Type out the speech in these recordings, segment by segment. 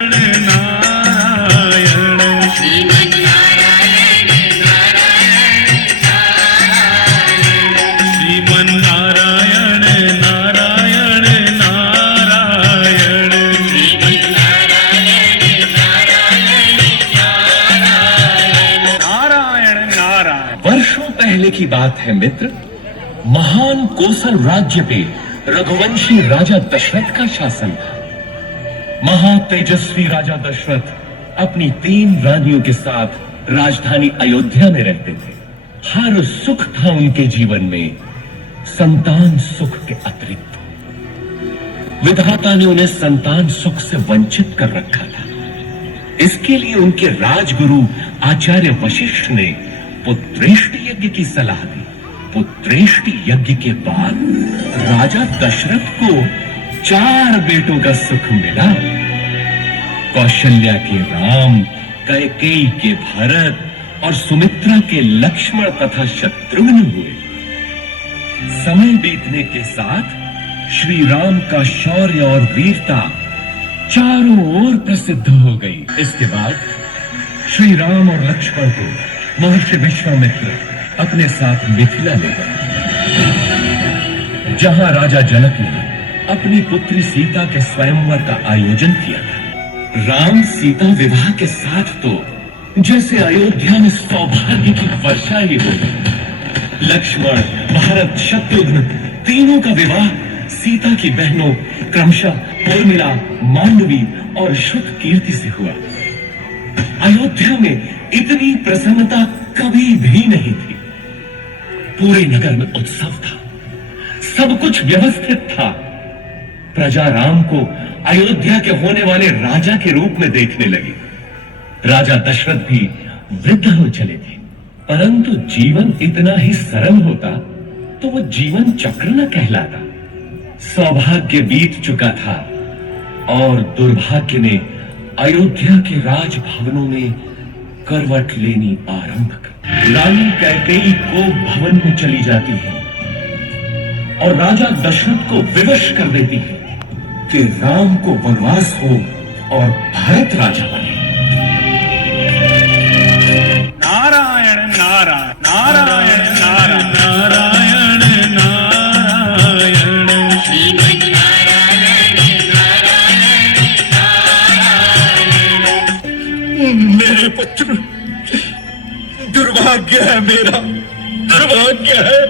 नारायण श्रीमन नारायण नारायण नारायण श्रीमन नारायण नारायण नारायण श्रीमन नारायण नारायण नारायण नारायण नारायण। वर्षों पहले की बात है मित्र, महान कोसल राज्य पे रघुवंशी राजा दशरथ का शासन था। महातेजस्वी राजा दशरथ अपनी 3 रानियों के साथ राजधानी अयोध्या में रहते थे। हर सुख था उनके जीवन में, संतान सुख के अतिरिक्त विधाता ने उन्हें संतान सुख से वंचित कर रखा था। इसके लिए उनके राजगुरु आचार्य वशिष्ठ ने पुत्रेष्टि यज्ञ की सलाह दी। पुत्रेष्टि यज्ञ के बाद राजा दशरथ को 4 बेटों का सुख मिला। कौशल्या के राम, कैकेयी के भरत और सुमित्रा के लक्ष्मण तथा शत्रुघ्न हुए। समय बीतने के साथ श्री राम का शौर्य और वीरता चारों ओर प्रसिद्ध हो गई। इसके बाद श्री राम और लक्ष्मण को महर्षि विश्वामित्र अपने साथ मिथिला ले गए, जहां राजा जनक ने अपनी पुत्री सीता के स्वयंवर का आयोजन किया था। राम सीता विवाह के साथ तो जैसे अयोध्या में सौभाग्य की वर्षा ही हो गई। लक्ष्मण, भरत, शत्रुघ्न तीनों का विवाह सीता की बहनों क्रमशः उर्मिला, मांडवी और श्रुतकीर्ति से हुआ। अयोध्या में इतनी प्रसन्नता कभी भी नहीं थी। पूरे नगर में उत्सव था, सब कुछ व्यवस्थित था। प्रजा राम को अयोध्या के होने वाले राजा के रूप में देखने लगी। राजा दशरथ भी वृद्ध हो चले थे, परंतु जीवन इतना ही सरल होता तो वो जीवन चक्र न कहलाता। सौभाग्य बीत चुका था और दुर्भाग्य ने अयोध्या के राजभवनों में करवट लेनी आरंभ कर। रानी कैकेयी को भवन में चली जाती है और राजा दशरथ को विवश कर देती है कि राम को वनवास हो और भरत राजा बने। नारायण नारायण नारायण नारायण नारायण नारायण श्रीमन नारायण नारायण नारायण। मेरे पुत्र, दुर्भाग्य है मेरा, दुर्भाग्य है।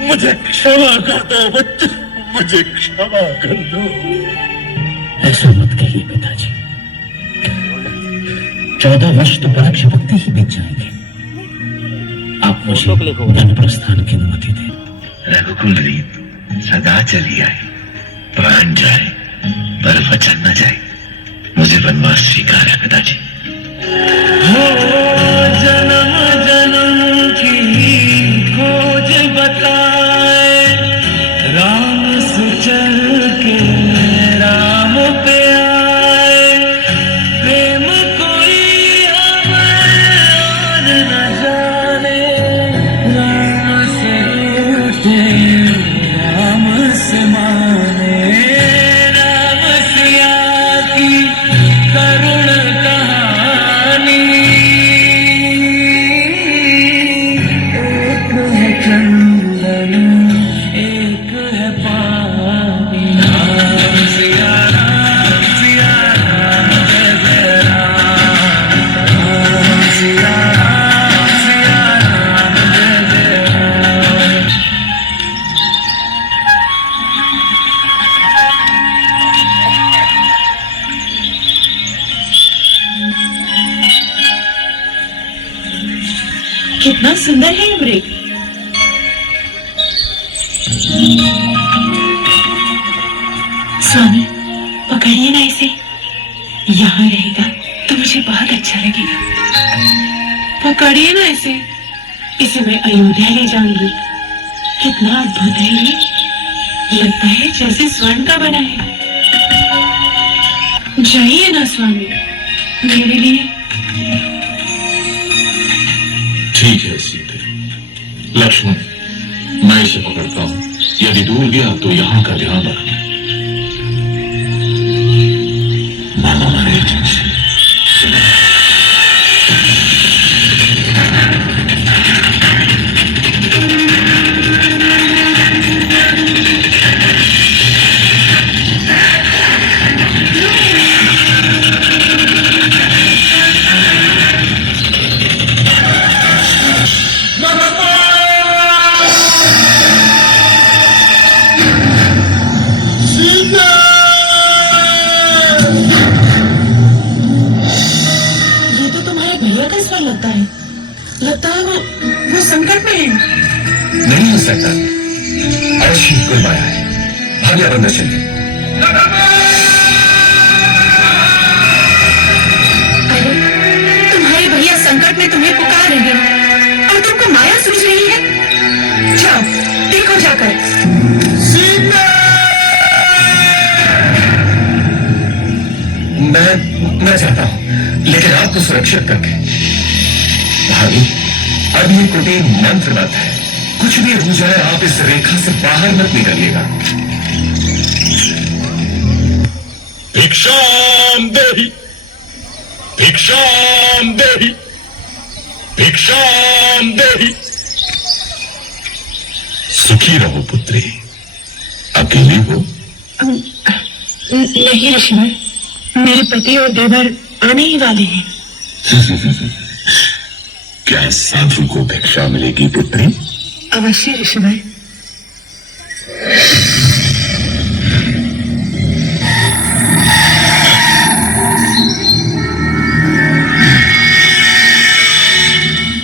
मुझे क्षमा कर दो पुत्र, मुझे क्षमा कर दो। ऐसा मत कहिए पिताजी, 14 वर्ष तो परोक्ष भक्ति ही बीत जाएंगे। आप मुझे वन प्रस्थान की अनुमति दें। रघुकुल रीत सदा चली आए, प्राण जाए पर वचन न जाए। मुझे वनवास स्वीकार है पिताजी। हो जन्म जन्म की खोज बताए, राम से चल के राम पे आए। प्रेम कोई और न जाने, राम से रूठे राम से माने। राम सिया की करुण कहानी, एक है चंदन एक है पानी। राम सिया राम, सिया राम, जय जय राम। राम सिया राम, सिया राम, जय जय राम। कितना सुंदर है ये वृक्ष। स्वामी, पकड़िए ना इसे, यहाँ रहेगा तो मुझे बहुत अच्छा लगेगा। पकड़िए ना इसे, इसे मैं अयोध्या ले जाऊंगी। कितना अद्भुत है ये, लगता है जैसे स्वर्ण का बना है। जाइए ना स्वामी, मेरे लिए। ठीक है सीते। लक्ष्मण, मैं इसे पकड़ता हूं। यदि दूर गया तो यहां का ध्यान रखना। मामा लगता है वो संकट में है। नहीं हो सकता, अच्छी कोई माया है। भाग्य अंदर चलिए। अरे तुम्हारे भैया संकट में तुम्हें पुकार रहे हैं और तुमको माया सूझ रही है। जाओ देखो जाकर। मैं चाहता हूं, लेकिन आपको सुरक्षित करके। भाभी, अब ये कुटीर मंत्र मत है। कुछ भी हो जाए आप इस रेखा से बाहर मत निकलिएगा। भिक्षाम देहि, भिक्षाम देहि, भिक्षाम देहि। सुखी रहो पुत्री। अकेली हो? नहीं ऋषिवर, मेरे पति और देवर आने ही वाले हैं। क्या साधु को भिक्षा मिलेगी पुत्री? अवश्य ऋषिवर।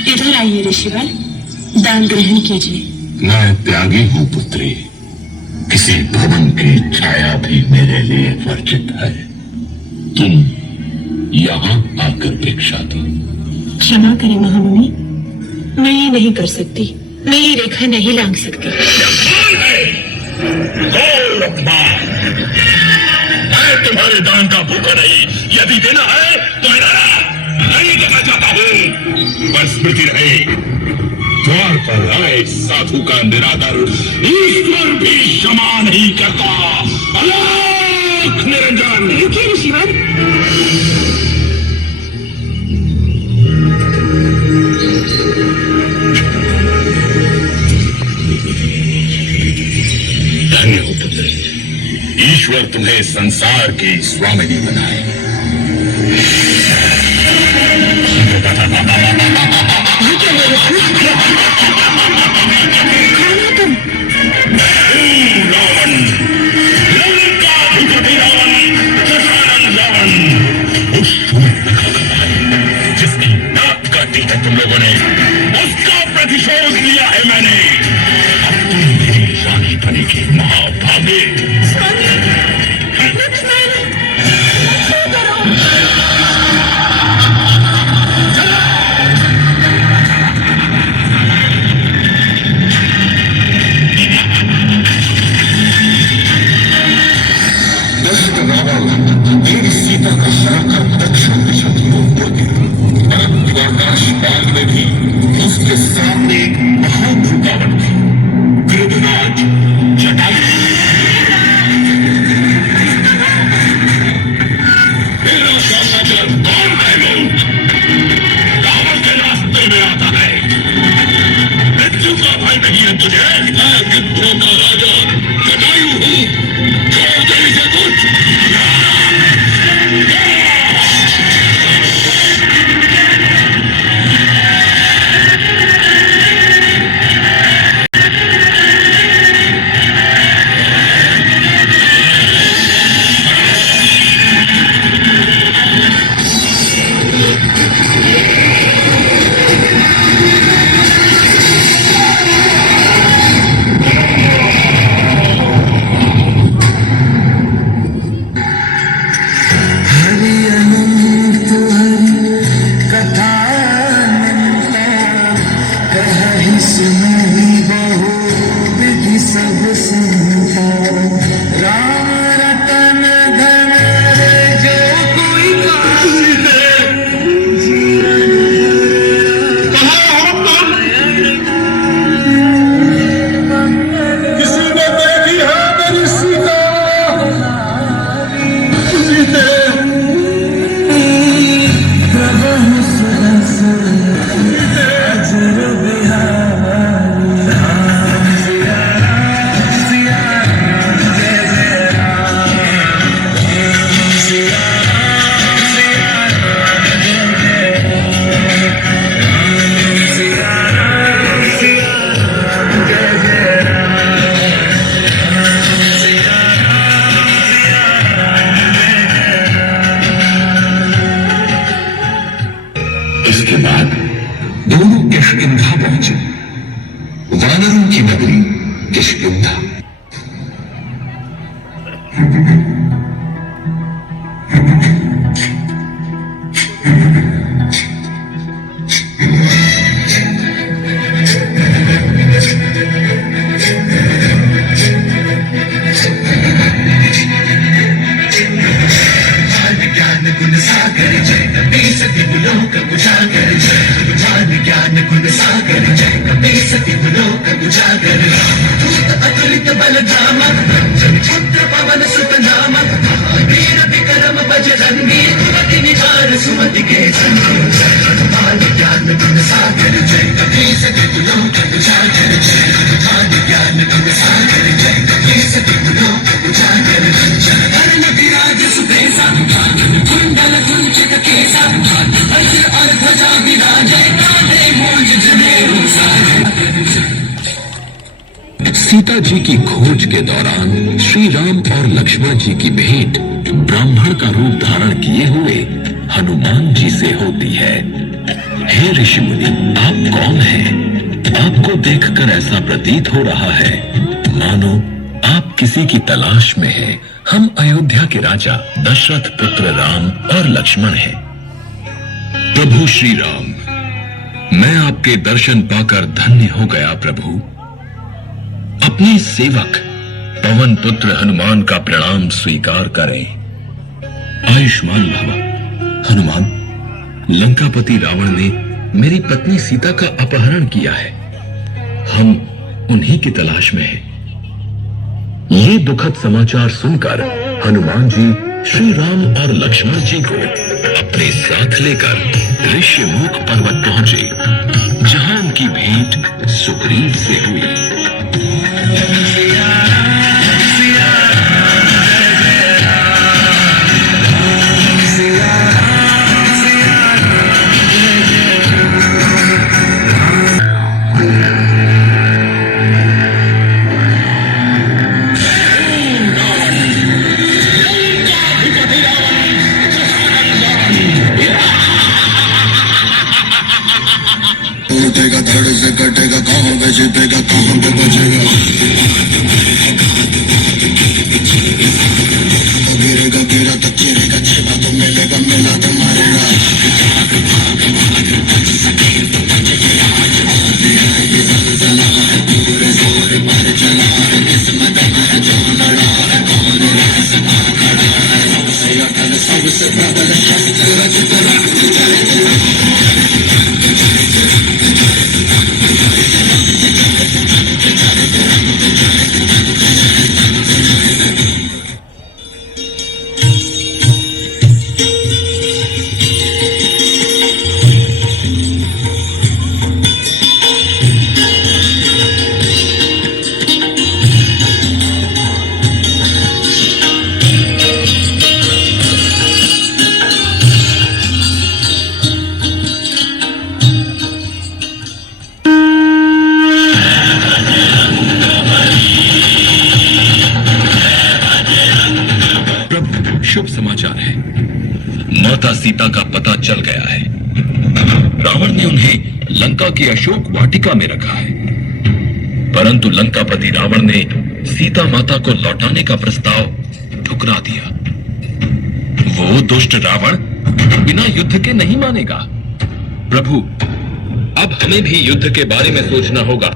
इधर आइए ऋषिवर, दान ग्रहण कीजिए। मैं त्यागी हूं पुत्री। किसी भवन की छाया भी मेरे लिए वर्जित है। तुम यहां आकर भिक्षा दो। क्षमा करें महामुनि, मैं ये नहीं कर सकती। मैं ये रेखा नहीं लांघ सकती। मैं तुम्हारे दान का भूखा नहीं। यदि देना है तो नहीं देना चाहता हूं। पर स्मृति रहे, द्वार पर आए साधु का निरादर ईश्वर भी क्षमा नहीं करता। अलख निरंजन। रुकिए ऋषिवर। धन्य हो पुत्र। ईश्वर तुम्हें संसार की स्वामिनी बनाए। रावण, लंकाधिपति रावण, दशानन रावण, उस जिसकी नाक काटी है तुम लोगों ने, उसका प्रतिशोध लिया है मैंने। अब तुम मेरी रानी बनेगी महाभागे। मेरी सीता का हराकर दक्षिण दिशा की ओर मुड़ गया। परंतु आकाश मार्ग में भी उसके सामने एक महान रुकावट थी। गृधराज जटायु। मेरा सामना कौन है वो? रावण के रास्ते में आता है। मृत्यु का भय नहीं है तुझे? मैं गिद्धों का राजा जटायु हूं। छोड़ दे इसे कुछ। दोनों किष्किंधा पहुंचे, वानरों की नगरी किष्किंधा। सीता जी की खोज के दौरान श्री राम और लक्ष्मण जी की भेंट ब्राह्मण का रूप धारण किए हुए हनुमान जी से होती है। हे ऋषि मुनि, आप कौन हैं? आपको देखकर ऐसा प्रतीत हो रहा है मानो आप किसी की तलाश में हैं। हम अयोध्या के राजा दशरथ पुत्र राम और लक्ष्मण हैं। प्रभु श्री राम, मैं आपके दर्शन पाकर धन्य हो गया प्रभु। अपने सेवक पवन पुत्र हनुमान का प्रणाम स्वीकार करें। आयुष्मान भव। हनुमान, लंकापति रावण ने मेरी पत्नी सीता का अपहरण किया है। हम उन्हीं की तलाश में हैं। ये दुखद समाचार सुनकर हनुमान जी श्री राम और लक्ष्मण जी को अपने साथ लेकर ऋष्यमुख पर्वत पहुंचे, जहां उनकी भेंट सुग्रीव से हुई। टूटेगा धड़ से कटेगा, कहाँ पे छिपेगा, कहाँ पे बचेगा। गिरेगा गिरा तो चिरेगा, छिपा तो मिलेगा, मिला तो मारेगा। सबसे प्रबल शस्त्र शुभ समाचार है। माता सीता का पता चल गया है। रावण ने उन्हें लंका की अशोक वाटिका में रखा है, परंतु लंकापति रावण ने सीता माता को लौटाने का प्रस्ताव ठुकरा दिया। वो दुष्ट रावण बिना युद्ध के नहीं मानेगा। प्रभु, अब हमें भी युद्ध के बारे में सोचना होगा।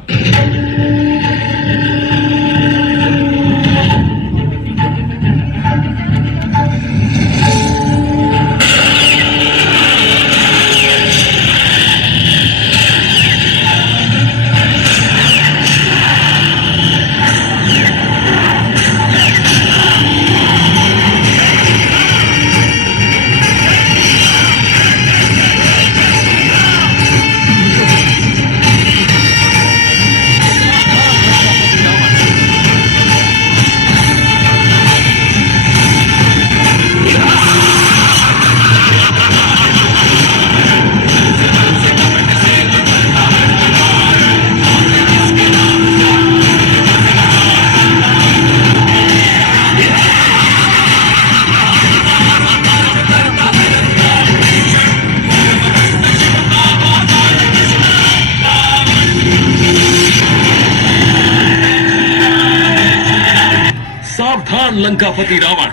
लंकापति रावण।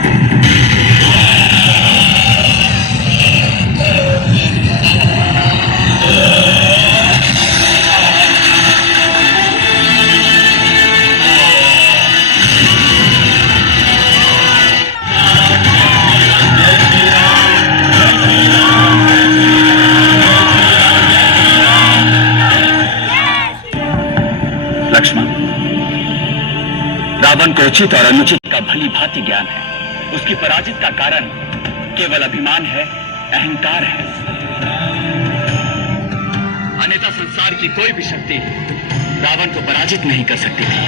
लक्ष्मण, रावण को उचित और अनुचित का भली भांति ज्ञान है। उसकी पराजित का कारण केवल अभिमान है, अहंकार है। अन्यथा संसार की कोई भी शक्ति रावण को पराजित नहीं कर सकती थी।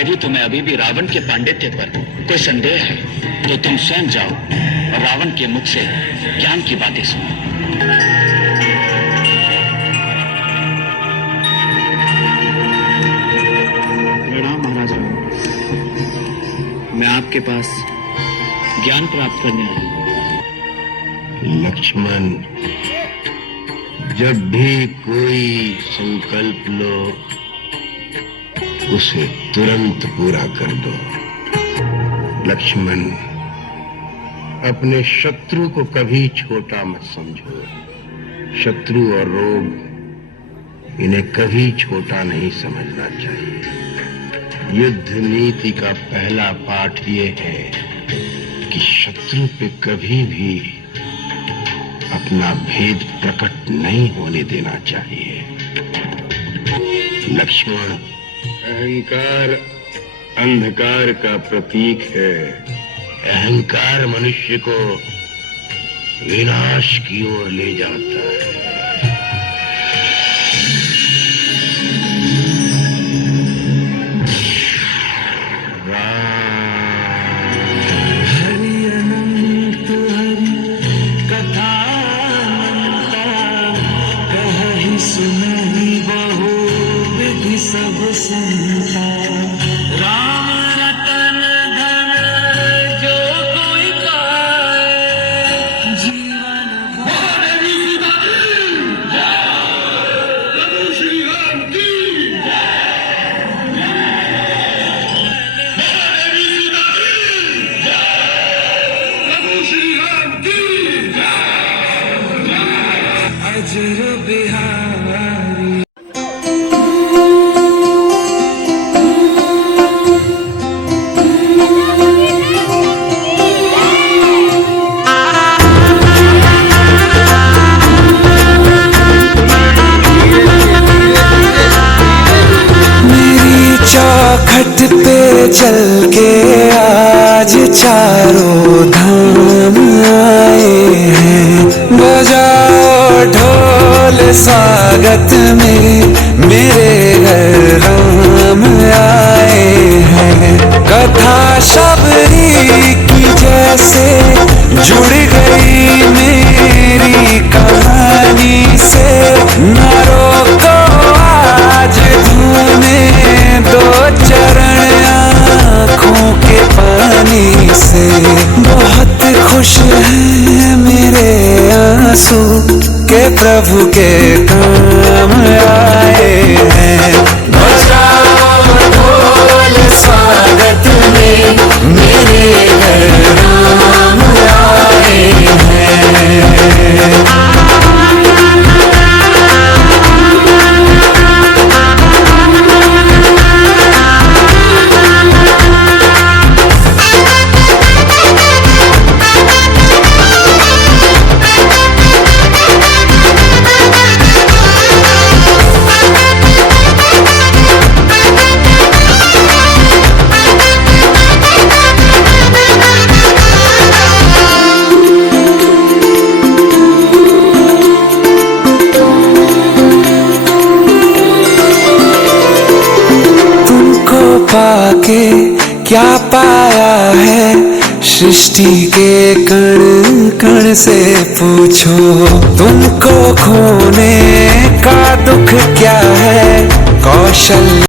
यदि तुम्हें अभी भी रावण के पांडित्य पर कोई संदेह है तो तुम स्वयं जाओ और रावण के मुख से ज्ञान की बातें सुनो। मैं आपके पास ज्ञान प्राप्त करने आया। लक्ष्मण, जब भी कोई संकल्प लो उसे तुरंत पूरा कर दो। लक्ष्मण, अपने शत्रु को कभी छोटा मत समझो। शत्रु और रोग, इन्हें कभी छोटा नहीं समझना चाहिए। युद्ध नीति का पहला पाठ ये है कि शत्रु पे कभी भी अपना भेद प्रकट नहीं होने देना चाहिए। लक्ष्मण, अहंकार अंधकार का प्रतीक है। अहंकार मनुष्य को विनाश की ओर ले जाता है। सब संता राम रतन धन जो कोई पाए जीवन प्रभु श्री राम की प्रभु श्री राम की अजर बिहारी। चौखट पे चल के आज चारों धाम आए हैं। बजाओ ढोल स्वागत में मेरे घर राम आए हैं। कथा शबरी की जैसे जुड़ गई मेरी कहानी से। न रोको आज धूने दो चरण आँखों के पानी से। बहुत खुश हैं मेरे आंसू के प्रभु के काम आए हैं। बजाओ ढोल स्वागत में मेरे घर राम आए हैं। पाके क्या पाया है सृष्टि के कण कण से पूछो। तुमको खोने का दुख क्या है कौशल